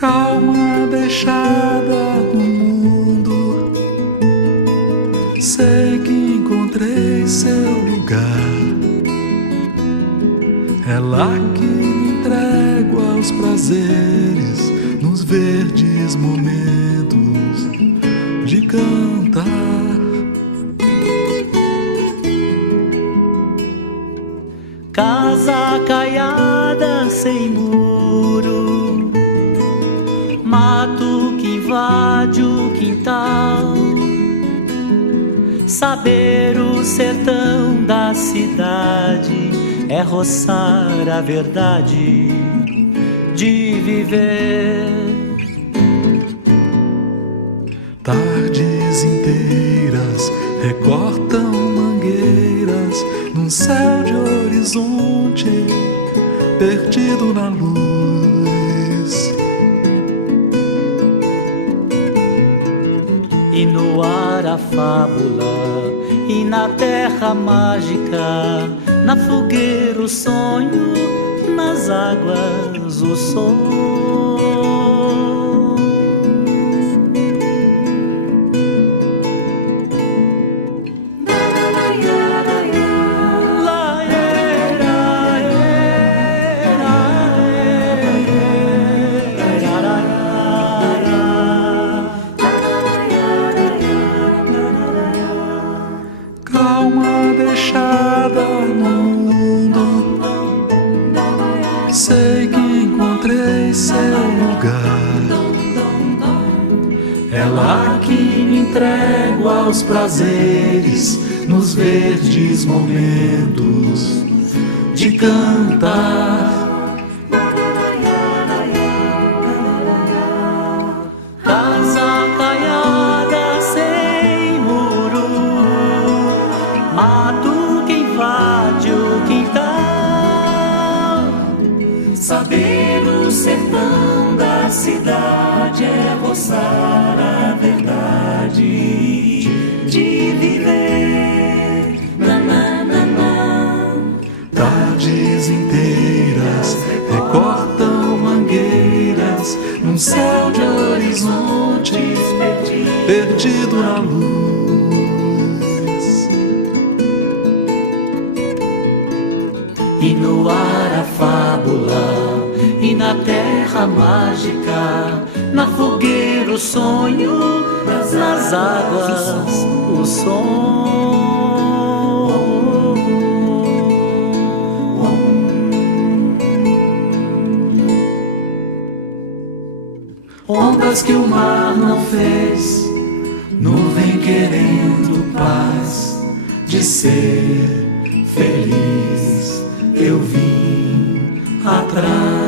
Calma deixada no mundo, sei que encontrei seu lugar. É lá que me entrego aos prazeres, nos verdes momentos de cantar. Casa caiada sem muro, mato que invade o quintal. Saber o sertão da cidade é roçar a verdade de viver. Tardes inteiras recortam mangueiras num céu de horizonte perdido na luz. E no ar a fábula, e na terra mágica, na fogueira o sonho, nas águas o som. Calma deixada no mundo, sei que encontrei seu lugar. É lá que me entrego aos prazeres, nos verdes momentos de cantar. Casa caiada sem muro, mato que invade o quintal. Saber o sertão da cidade é roçar a verdade de viver. Tardes inteiras recortam mangueiras num céu de horizontes perdido na luz. E no ar a fábula, e na terra mágica, na fogueira o sonho, nas águas o som. Ondas que o mar não fez, nuvem querendo paz, de ser feliz eu vim atrás.